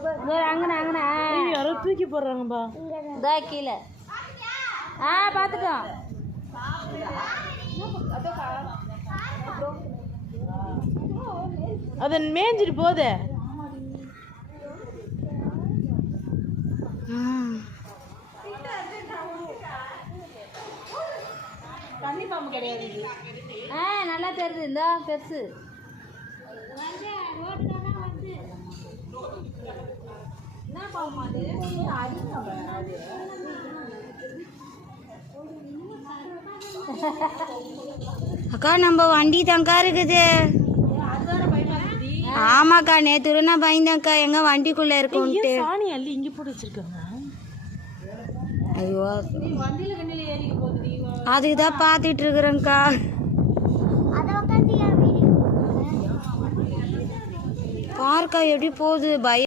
அங்கண்ணா அங்கண்ணா யாரோ தூக்கி போடுறாங்கப்பா. இதா கீழே. பார்த்துக்கோ. அதை மேய்ஞ்சிட்டு போதே. தண்ணி பாம்பு கிடையாது. நல்லா தெரியுது. இந்த பெருசு அக்கா நம்ம வண்டி தாங்க்கா இருக்குது. ஆமாக்கா நேற்று நான் பயந்தேன்க்கா எங்க வண்டிக்குள்ள இருக்கும்ட்டு. சாணி அள்ளி இங்க போட்டு வச்சிருக்காங்க. ஐயோ அதுக்கு தான் பார்த்துட்டு இருக்கிறேங்க்கா. பார்க்கா எப்படி போகுது பயம்.